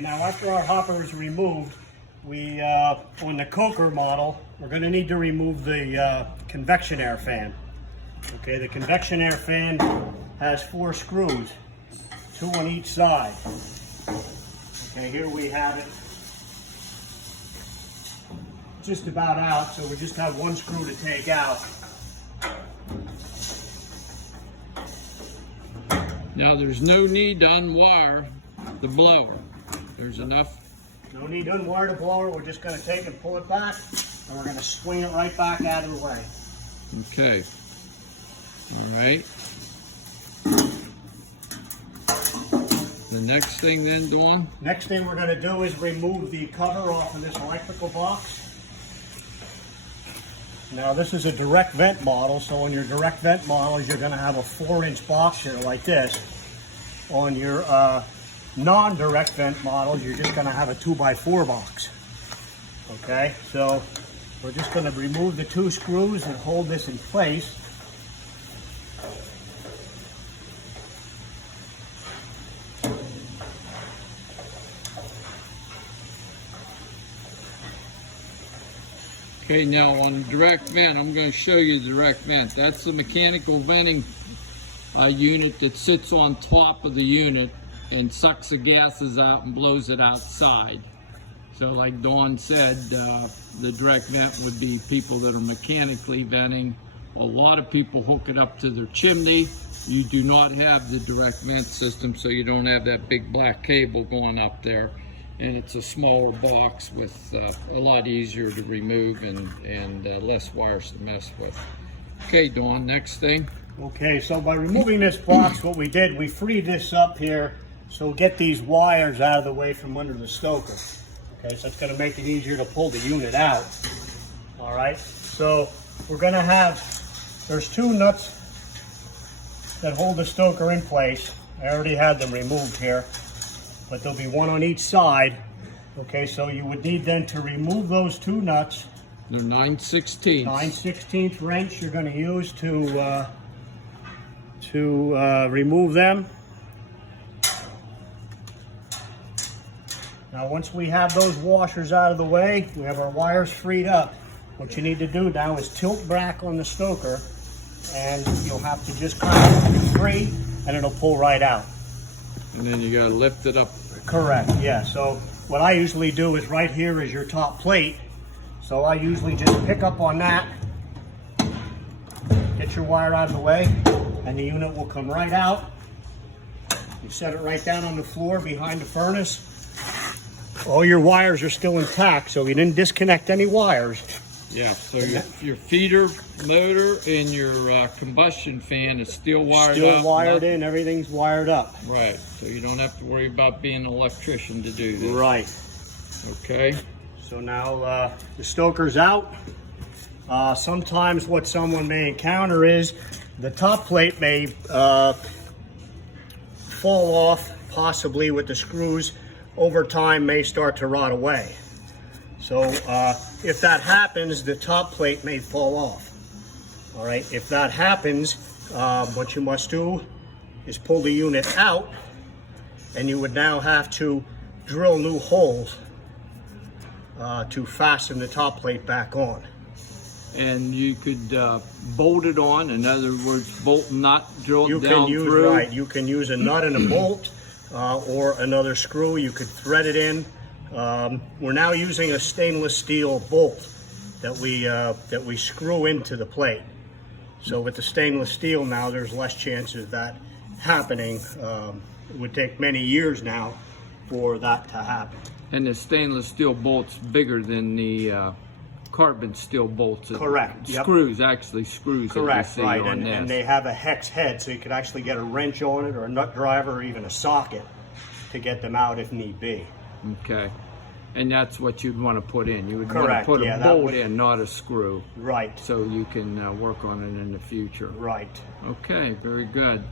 Now after our hopper is removed, we on the Coker model, we're going to need to remove the convection air fan. Okay, the convection air fan has 4 screws, 2 on each side. Okay, here we have it just about out, so we just have 1 screw to take out. Now there's no need to unwire the blower. There's enough. No need to unwire the blower. We're just going to take and pull it back, and we're going to swing it right back out of the way. Okay. All right. The next thing then, Dawn? Next thing we're going to do is remove the cover off of this electrical box. Now this is a direct vent model, so on your direct vent models you're going to have a 4-inch box here like this. On your non-direct vent models you're just going to have a 2x4 box. Okay, so we're just going to remove the 2 screws and hold this in place. Okay, now on direct vent, I'm going to show you the direct vent. That's the mechanical venting unit that sits on top of the unit and sucks the gases out and blows it outside. So like Dawn said, the direct vent would be people that are mechanically venting. A lot of people hook it up to their chimney. You do not have the direct vent system, so you don't have that big black cable going up there. And it's a smaller box with a lot easier to remove and less wires to mess with. Okay, Dawn, next thing. Okay, so by removing this box, what we did, we freed this up here, so get these wires out of the way from under the stoker. Okay, so it's going to make it easier to pull the unit out. All right, so we're going to have, there's 2 nuts that hold the stoker in place. I already had them removed here, but there'll be 1 on each side. Okay, so you would need then to remove those 2 nuts. They're 9/16. 9/16 wrench you're going to use to remove them. Now once we have those washers out of the way, we have our wires freed up. What you need to do now is tilt back on the stoker, and you'll have to just kind of free, and it'll pull right out. And then you got to lift it up. Correct, yeah. So what I usually do is right here is your top plate. So I usually just pick up on that, get your wire out of the way, and the unit will come right out. You set it right down on the floor behind the furnace. All your wires are still intact, so we didn't disconnect any wires. Yeah, so your feeder motor and your combustion fan is still wired up. Still wired in, everything's wired up. Right, so you don't have to worry about being an electrician to do this. Right. Okay. So now the stoker's out. Sometimes what someone may encounter is the top plate may fall off, possibly with the screws. Over time may start to rot away. So if that happens, the top plate may fall off. All right, if that happens, what you must do is pull the unit out, and you would now have to drill new holes to fasten the top plate back on. And you could bolt it on, in other words, bolt nut drilled you down can use, through. Right, you can use a nut and a bolt or another screw. You could thread it in. We're now using a stainless steel bolt that we screw into the plate. So with the stainless steel now, there's less chances of that happening. It would take many years now for that to happen. And the stainless steel bolt's bigger than the carbon steel bolts. Correct. Yep. Screws, actually screws. Correct, that you see right, on this. and they have a hex head, so you could actually get a wrench on it or a nut driver or even a socket to get them out if need be. Okay. And that's what you'd want to put in. You would Correct, want to put yeah, a bolt in, not a screw. Right. So you can work on it in the future. Right. Okay, very good.